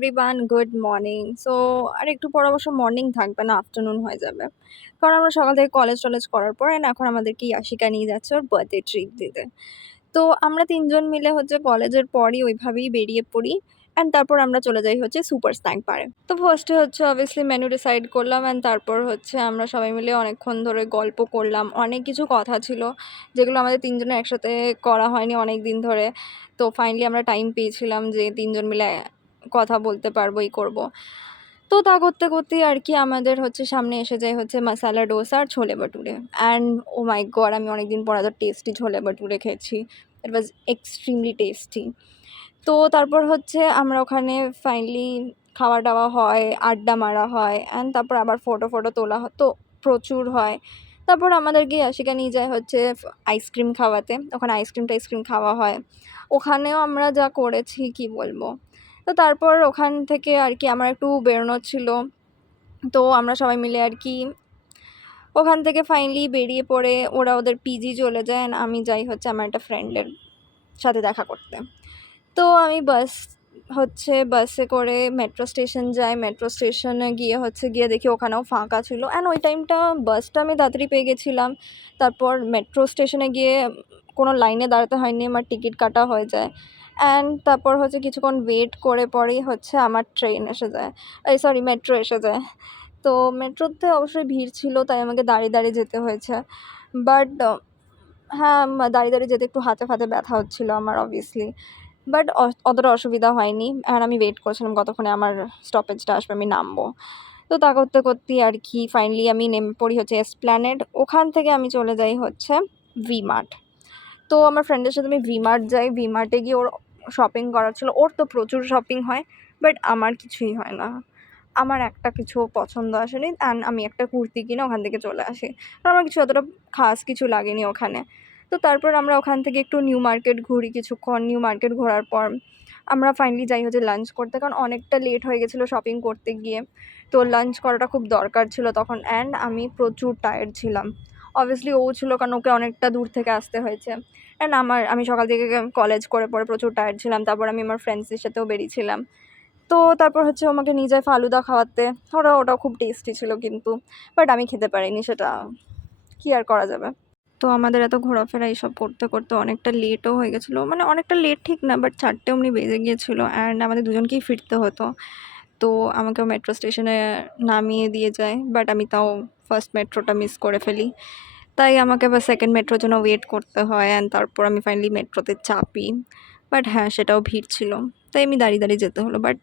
Everyone, good morning. So আর একটু পর অবশ্য মর্নিং থাকবে না, আফটারনুন হয়ে যাবে। কারণ আমরা সকাল থেকে কলেজ-টলেজ করার পর এখন আমাদেরকে ইয়াশিকা নিয়ে যাচ্ছে ওর বার্থডে ট্রিট দিতে। তো আমরা ৩ জন মিলে কলেজের পরই ওইভাবেই বেরিয়ে পড়ি। তারপর আমরা চলে যাই সুপার স্ন্যাক বারে। তো ফার্স্টে অবভিয়াসলি মেনু ডিসাইড করলাম তারপর আমরা সবাই মিলে অনেকক্ষণ ধরে গল্প করলাম। অনেক কিছু কথা ছিল যেগুলো আমাদের ৩ জনের একসাথে করা হয়নি অনেক দিন ধরে। তো ফাইনালি আমরা টাইম পেয়েছিলাম যে ৩ জন মিলে কথা বলতে পারবো, করবো। তো তা করতে করতেই আমাদের সামনে এসে যায় মাসালা ডোসা আর chole bhature. And oh my god! আমি অনেকদিন পর এত টেস্টি ছোলে ভাটুরে খেয়েছি। It was extremely tasty. তো তারপর আমরা ওখানে ফাইনালি খাওয়া-দাওয়া হয়, আড্ডা মারা হয় তারপর আবার ফটো তোলা তো প্রচুর হয়। তারপর আমাদেরকে ইয়াশিকা নিয়ে যায় আইসক্রিম খাওয়াতে। ওখানে আইসক্রিম খাওয়া হয়। ওখানেও আমরা যা করেছি কি বলবো। তো তারপর ওখান থেকে আমার একটু বেরোনোর ছিল। তো আমরা সবাই মিলে ওখান থেকে ফাইনালি বেরিয়ে পড়ে ওরা ওদের পিজি চলে যায় আমি যাই আমার একটা ফ্রেন্ডের সাথে দেখা করতে। তো আমি বাসে করে মেট্রো স্টেশন যাই। মেট্রো স্টেশনে গিয়ে দেখি ওখানেও ফাঁকা ছিল ওই টাইমটা বাসটা আমি তাড়াতাড়ি পেয়ে গেছিলাম। তারপর মেট্রো স্টেশনে গিয়ে কোনো লাইনে দাঁড়াতে হয়নি, আমার টিকিট কাটা হয়ে যায়। তারপর কিছুক্ষণ ওয়েট করে পরেই আমার ট্রেন এসে যায়, সরি মেট্রো এসে যায়। তো মেট্রোতে অবশ্যই ভিড় ছিল, তাই আমাকে দাঁড়িয়ে যেতে হয়েছে। বাট হ্যাঁ, দাঁড়িয়ে যেতে একটু হাতে ব্যথা হচ্ছিলো আমার অবভিয়াসলি। বাট অতটা অসুবিধা হয়নি। আমি ওয়েট করছিলাম কতক্ষণে আমার স্টপেজটা আসবে, আমি নামবো। তো তা করতে করতেই ফাইনালি আমি নেমে পড়ি এসপ্ল্যানেড। ওখান থেকে আমি চলে যাই ভি-মার্ট। তো আমার ফ্রেন্ডের সাথে আমি ভি-মার্ট যাই। ভি-মার্টে গিয়ে ওর শপিং করার ছিল। ওর তো প্রচুর শপিং হয়, বাট আমার কিছুই হয় না। আমার একটা কিছু পছন্দ আসেনি আমি একটা কুর্তি কিনে ওখান থেকে চলে আসি। কারণ আমার কিছু অতটা খাস কিছু লাগেনি ওখানে। তো তারপর আমরা ওখান থেকে একটু নিউ মার্কেট ঘুরি কিছুক্ষণ। নিউ মার্কেট ঘোরার পর আমরা ফাইনালি যাই লাঞ্চ করতে, কারণ অনেকটা লেট হয়ে গেছিলো শপিং করতে গিয়ে। তো লাঞ্চ করাটা খুব দরকার ছিল তখন আমি প্রচুর টায়ার্ড ছিলাম। অবভিয়াসলি ও ছিল, কারণ ওকে অনেকটা দূর থেকে আসতে হয়েছে। আমি সকাল থেকে কলেজ করে পরে প্রচুর টায়ার্ড ছিলাম। তারপর আমি আমার ফ্রেন্ডসদের সাথেও বেরিয়েছিলাম। তো তারপর ও আমাকে নিয়ে যায় ফালুদা খাওয়াতে। ওটাও খুব টেস্টি ছিল কিন্তু। বাট আমি খেতে পারিনি, সেটা কী আর করা যাবে। তো আমাদের এত ঘোরাফেরা এইসব করতে করতে অনেকটা লেটও হয়ে গেছিলো। মানে অনেকটা লেট ঠিক না, বাট 4টে অমনি বেজে গিয়েছিলো আমাদের দুজনকেই ফিরতে হতো। তো আমাকেও মেট্রো স্টেশনে নামিয়ে দিয়ে যায়, বাট আমি তাও ফার্স্ট মেট্রোটা মিস করে ফেলি। তাই আমাকে আবার সেকেন্ড মেট্রোর জন্য ওয়েট করতে হয় তারপর আমি ফাইনালি মেট্রোতে চাপি। বাট হ্যাঁ, সেটাও ভিড় ছিল, তাই আমি দাঁড়িয়ে যেতে হলো। বাট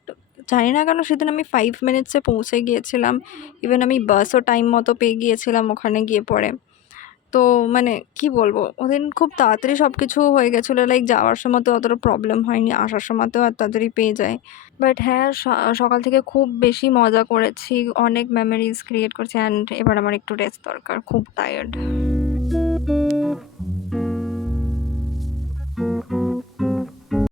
জানি না কেন সেদিন আমি 5 মিনিটসে পৌঁছে গিয়েছিলাম। ইভেন আমি বাসও টাইম মতো পেয়ে গিয়েছিলাম ওখানে গিয়ে পড়ে। তো মানে কি বলবো, ওদিন খুব তাড়াতাড়ি সব কিছু হয়ে গেছিলো। লাইক যাওয়ার সময় তো অতটা প্রবলেম হয়নি, আসার সময়তেও এত তাড়াতাড়ি পেয়ে যায়। বাট হ্যাঁ, সকাল থেকে খুব বেশি মজা করেছি, অনেক মেমোরিজ ক্রিয়েট করছি এবার আমার একটু রেস্ট দরকার, খুব টায়ার্ড।